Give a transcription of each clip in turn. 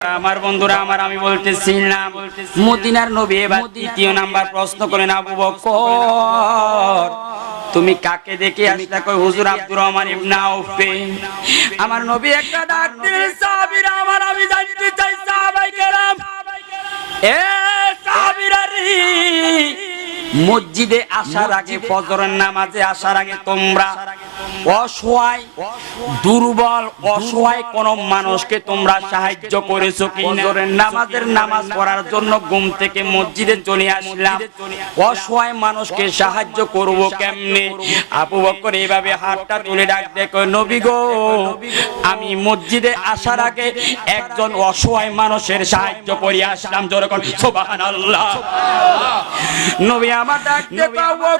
আমার বন্ধুরা আমার আমি বলতেছিলাম মদিনার নবী এবার তৃতীয় নাম্বার প্রশ্ন করেন আবু বকর তুমি কাকে দেখে আসলে? কই হুজুর আব্দুর রহমান ইবনে আউফে আমার নবী একটা ডাক দিলেন সাহাবীরা আমার আমি জানতে চাই সাহাবাই কেরাম। এ সাহাবীরা রে মসজিদে আসার আগে ফজরের নামাজে আসার আগে তোমরা অসহায়, দুর্বল, অসহায় কোন মানুষকে তোমরা সাহায্য করেছ নামাজের নামাজ জন্য ঘুম থেকে মসজিদে চলে আসলাম। অসহায় মানুষকে সাহায্য করব কেমনে? আবু বকর এইভাবে হাতটা তুলে ডাক দেখো, নবী গো, আমি মসজিদে আসার আগে একজন অসহায় মানুষের সাহায্য করে আসলাম। যেরকম নবী আমার ডাক দেখো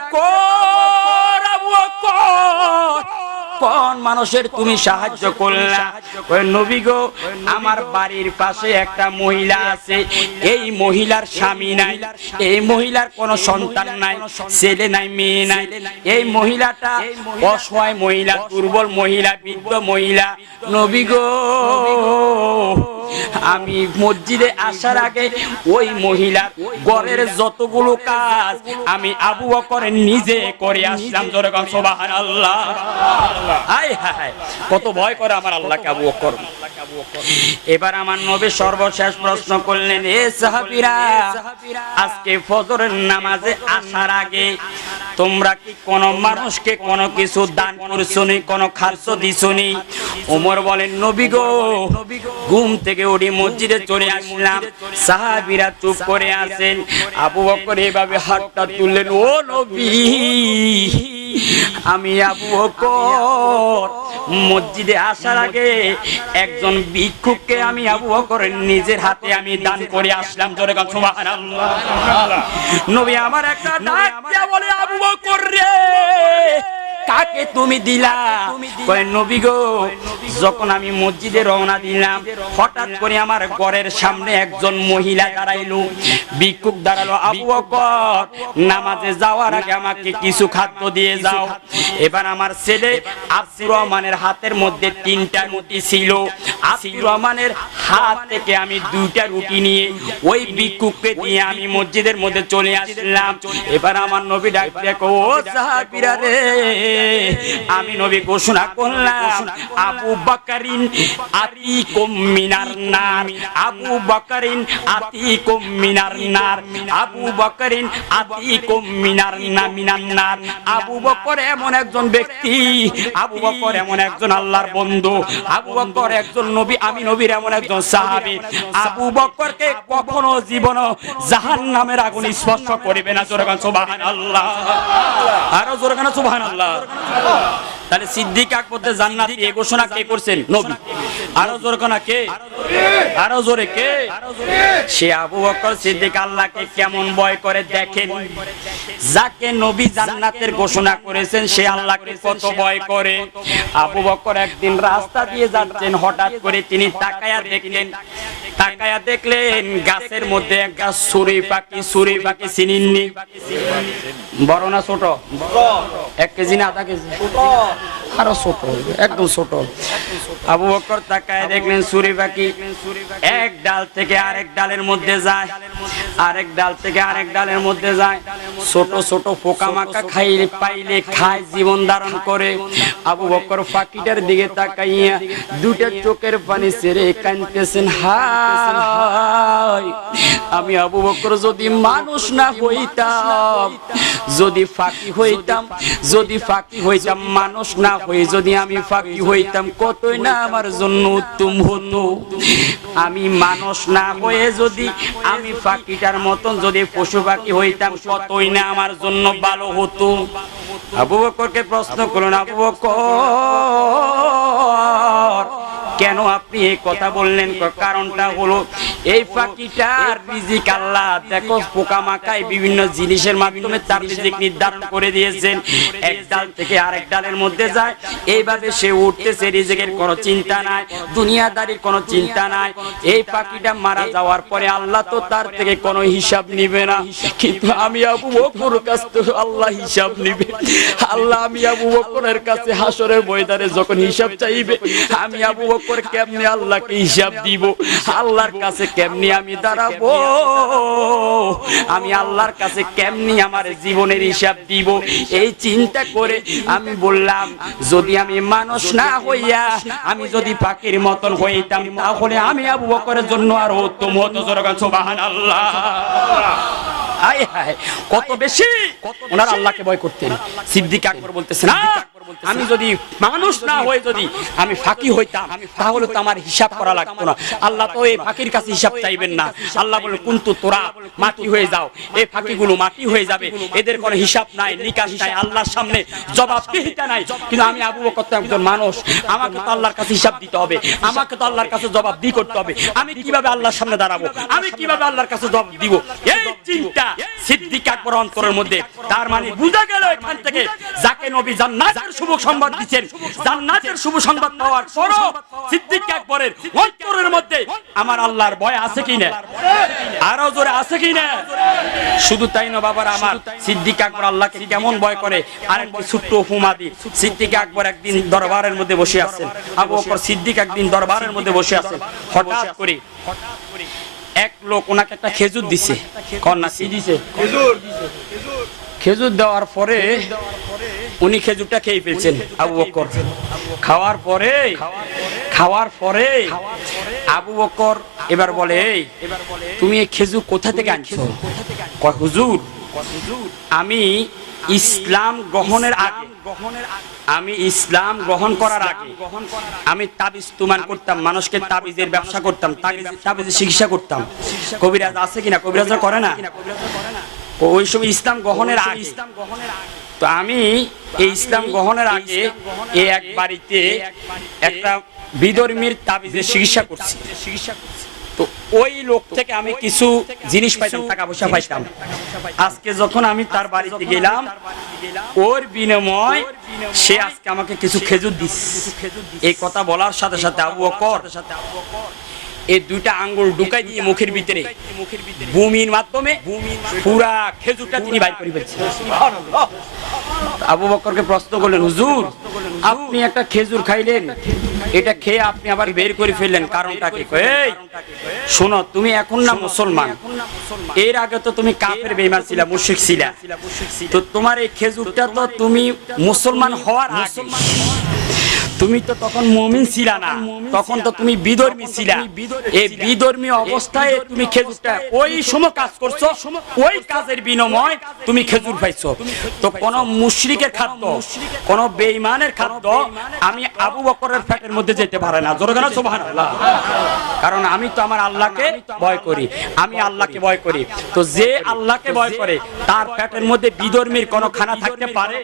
কোন মানুষের তুমি সাহায্য করলা? ওই নবী গো, আমার বাড়ির পাশে একটা মহিলা আছে। এই মহিলার স্বামী নাই। এই মহিলার কোনো সন্তান নাই, ছেলে নাই, মেয়ে নাই। এই মহিলাটা অসহায় মহিলা, দুর্বল মহিলা, বৃদ্ধ মহিলা। নবী গো আমি মসজিদে আসার আগে ওই মহিলা ঘরের যতগুলো কাজ আমি আবু বকর নিজে করে আসলাম। যেরকম সোবাহান আল্লাহ হায় হায়। কত ভয় করে আমার আল্লাহকে আবু বকর। এবার আমার নবী সর্বশেষ প্রশ্ন করলেন, এ সাহাবীরা, আজকে ফজরের নামাজে আসার আগে তোমরা কি কোন মানুষকে কোনো কিছু দান করছ নি, কোনো খাদ্য দিছো নি? ওমর বলেন, নবী গো, ঘুম থেকে উঠে মসজিদে চলে আসলাম। সাহাবীরা চুপ করে আছেন। আবু বকর এভাবে হাতটা তুললেন, ও নবী, আমি আবু বকর। মসজিদে আসার আগে একজন ভিক্ষুককে আমি আবু বকরের নিজের হাতে আমি দান করে আসলাম। জোরে গান সুবহানাল্লাহ। নবী, আমার একটা ডাক দিয়া বলে, আবু বকর রে কাকে তুমি দিলা? কয়, নবী গো, যখন আমি মসজিদে রওনা দিলাম, হঠাৎ করে আমার ঘরের সামনে একজন মহিলা দাঁড়াইলো। ভিক্ষুক দাঁড়াল, আবু বকর, নামাজে যাওয়ার আগে আমাকে কিছু খাদ্য দিয়ে যাও। এবার আমার ছেলে আব্দুর রহমানের হাতের মধ্যে তিনটা রুটি ছিল। আব্দুর রহমানের হাত থেকে আমি দুইটা রুটি নিয়ে ওই ভিক্ষুককে দিয়ে আমি মসজিদের মধ্যে চলে আসলাম। এবার আমার নবী ডাক দেখো ও সাহাবীরা রে আমি নবী ঘোষণা করলাম আবু বাকারিন আতিকুম মিনার নার আবু বাকারিন আতিকুম মিনার নার আবু বাকারিন আতিকুম মিনার না মিনার নার। আবু বকর এমন একজন ব্যক্তি আবু বকর এমন একজন আল্লাহর বন্ধু আবু বকর একজন নবী আমি নবীর এমন একজন সাহাবী। আবু বকরকে কখনো জীবন জাহান্নামের আগুন স্পর্শ করিবে না জোরে গান সুবহানাল্লাহ। আরও জোরে গান সুবহানাল্লাহ। তাহলে সিদ্দিক আকবরদের জান্নাত এই ঘোষণা কে করছেন? নবী। আরও জোরে কোনা কে? আরও জোরে কে? সে আবু বকর সিদ্দিক আল্লাহকে কেমন ভয় করে দেখেন? যাকে নবী জান্নাতের ঘোষণা করেছেন, সে আল্লাহকে কত ভয় করে? আবু বকর একদিন রাস্তা দিয়ে যাচ্ছেন, হঠাৎ করে তিনি তাকায়া দেখলেন। তাকায়া দেখলেন গাছের মধ্যে এক গাছ সুরি পাখি সুরি পাখি চিনিননি। বড় না ছোট? এক কেজি না আধা কেজি। আরও ছোট একদম ছোট আবু বকর তাকায় দেখলেন সুরি পাখি। এক ডাল থেকে আরেক ডালের মধ্যে যায়, আরেক ডাল থেকে আরেক ডালের মধ্যে যায়। ছোট ছোট পোকা মাকা পাইলে খায়, জীবন ধারণ করে। আবু বকর পাখিটার দিকে তাকাইয়া দুটা চোখের পানি ছেড়ে কানতেছেন হাই আমি আবু বকর যদি মানুষ না হইতাম, যদি ফাঁকি হইতাম, যদি ফাঁকি হইতাম, মানুষ না হয়ে যদি আমি ফাঁকি হইতাম, কতই না আমার জন্য উত্তম হতো? আমি মানুষ না হয়ে যদি আমি ফাঁকিটার মতন যদি পশু পাখি হইতাম, কতই না আমার জন্য ভালো হতো? আবু বকরকে প্রশ্ন করুন, আবু বকর। কেন আপনি এই কথা বললেন? কারণটা হলো, এই পাখিটার রিজিক আল্লাহ, দেখো পোকা মাকায় বিভিন্ন জিনিসের মাধ্যমে তার রিজিক নির্ধারণ করে দিয়েছেন। এক ডাল থেকে আরেক ডালের মধ্যে যায়, এইভাবে সে উঠতেছে রিজিকের কোনো চিন্তা নাই, দুনিয়াদারির কোনো চিন্তা নাই। এই পাখিটা মারা যাওয়ার পরে আল্লাহ তো তার থেকে কোনো হিসাব নিবে না। কিন্তু আমি আবু বকর কাছ থেকে আল্লাহ হিসাব নিবে। আল্লাহ আমি আবু বকরের কাছে হাসরের ময়দানে যখন হিসাব চাইবে, আমি আবু বকর করে কেমনি আল্লাহকে হিসাব দিব? আল্লাহর কাছে কেমনি আমি দাঁড়াবো? আমি আল্লাহর কাছে কেমনি আমার জীবনের হিসাব দিব? এই চিন্তা করে আমি বললাম যদি আমি মানুষ না হইয়া আমি যদি পাখির মতন হইতাম তাহলে আমি আবু বকরের জন্য আর উত্তম হতো। জোরগান সুবহানাল্লাহ। আয় হায় কত বেশি? ওনার আল্লাহকে ভয় করতেন। সিদ্দিক আকবর বলতেছেন না আমি যদি মানুষ না হয়ে যদি আমি ফাঁকি হইতাম, তাহলে তো আমার হিসাব করা লাগতো না। আল্লাহ তো এই ফাঁকির কাছে হিসাব চাইবেন না। আল্লাহ বলে কিন্তু তোরা, মাটি হয়ে যাও। এই ফাঁকিগুলো মাটি হয়ে যাবে। এদের কোনো হিসাব নাই, নিকাশ নাই, আল্লাহর সামনে জবাবদিহিতা নাই। কিন্তু আমি আবু বকর তো একজন মানুষ। আমাকে তো আল্লাহর কাছে হিসাব দিতে হবে। আমাকে তো আল্লাহর কাছে জবাব দি করতে হবে। আমি কীভাবে আল্লাহর সামনে দাঁড়াবো? আমি কীভাবে আল্লাহর কাছে জবাব দিব? এই চিন্তা সিদ্দিক আকবর অন্তরের মধ্যে। তার মানে বুঝা গেল এখান থেকে, যাকে নবী জান্নাতের শুভ সংবাদ দিচ্ছেন। জান্নাতের শুভ সংবাদ পাওয়ার পরও সিদ্দিক আকবরের অন্তরের মধ্যে আমার আল্লাহর ভয় আছে কি না? আরও জোরে আছে কি না? শুধু তাই না বাবার আমার সিদ্দিক আকবর আল্লাহকে কেমন ভয় করে? আরেকটি ছোট্ট উপমা দি। সিদ্দিক আকবর একদিন দরবারের মধ্যে বসে আছেন। আবু বকর সিদ্দিক একদিন দরবারের মধ্যে বসে আছেন। হঠাৎ করে এক লোক ওনাকে একটা খেজুর দিছে। কন্যা কি দিছে? খেজুর। খেজুর দেওয়ার পরে উনি খেজুরটা খেয়ে ফেলছেন আবু বকর খাওয়ার পরে খাওয়ার পরে আবু বকর এবার বলে তুমি এই খেজুর কোথা থেকে আনছো হুজুর আমি ইসলাম গ্রহণের আগে আমি ইসলাম গ্রহণ করার আগে আমি তাবিজ তুমান করতাম মানুষকে তাবিজের ব্যবসা করতাম তাবিজ- তাবিজের চিকিৎসা করতাম কবিরাজ আছে কিনা কবিরাজ করে না ওই সময় ইসলাম গ্রহণের আগে ইসলাম গ্রহণের আগে তো আমি এই ইসলাম গ্রহণের আগে এই এক বাড়িতে একটা বিধর্মীর তাবিজের চিকিৎসা করছি। চিকিৎসা তো ওই লোক থেকে আমি কিছু জিনিস পাইতাম, টাকা পয়সা পাইতাম। আজকে যখন আমি তার বাড়িতে গেলাম, ওর বিনিময় সে আজকে আমাকে কিছু খেজুর দিচ্ছে এই কথা বলার সাথে সাথে আবু বকর এই দুইটা আঙ্গুল ঢুকাই দিয়ে মুখের ভিতরে। ভূমির মাধ্যমে পুরা খেজুরটা তিনি বাইর করে ফেলছেন। আবু বকরকে প্রশ্ন করলেন, হুজুর, আপনি একটা খেজুর খাইলেন, এটা খেয়ে আপনি আবার বের করে ফেললেন, কারণটা কি? শোনো, তুমি এখন না মুসলমান। এর আগে তো তুমি কাফের, বেঈমান ছিলা, মুশরিক ছিলা। তো তোমার এই খেজুরটা তো তুমি মুসলমান হওয়ার আগে। তুমি তো তখন মুমিন ছিলা না। তখন তো তুমি বিধর্মী ছিলা। এই বিধর্মী অবস্থায় তুমি খেজুরটা ওই সময় কাজ করছ ওই কাজের বিনিময় তুমি খেজুর পাইছো। তো কোন মুশরিকের খাদ্য কোন বেঈমানের খাদ্য আমি আবু বকরের ফ্যাটের মধ্যে যেতে পারে না। জোরে সুবহানাল্লাহ। কারণ আমি তো আমার আল্লাহকে ভয় করি। আমি আল্লাহকে ভয় করি। তো যে আল্লাহকে ভয় করে। তার ফ্যাটের মধ্যে বিধর্মীর কোনো খানা থাকতে পারে?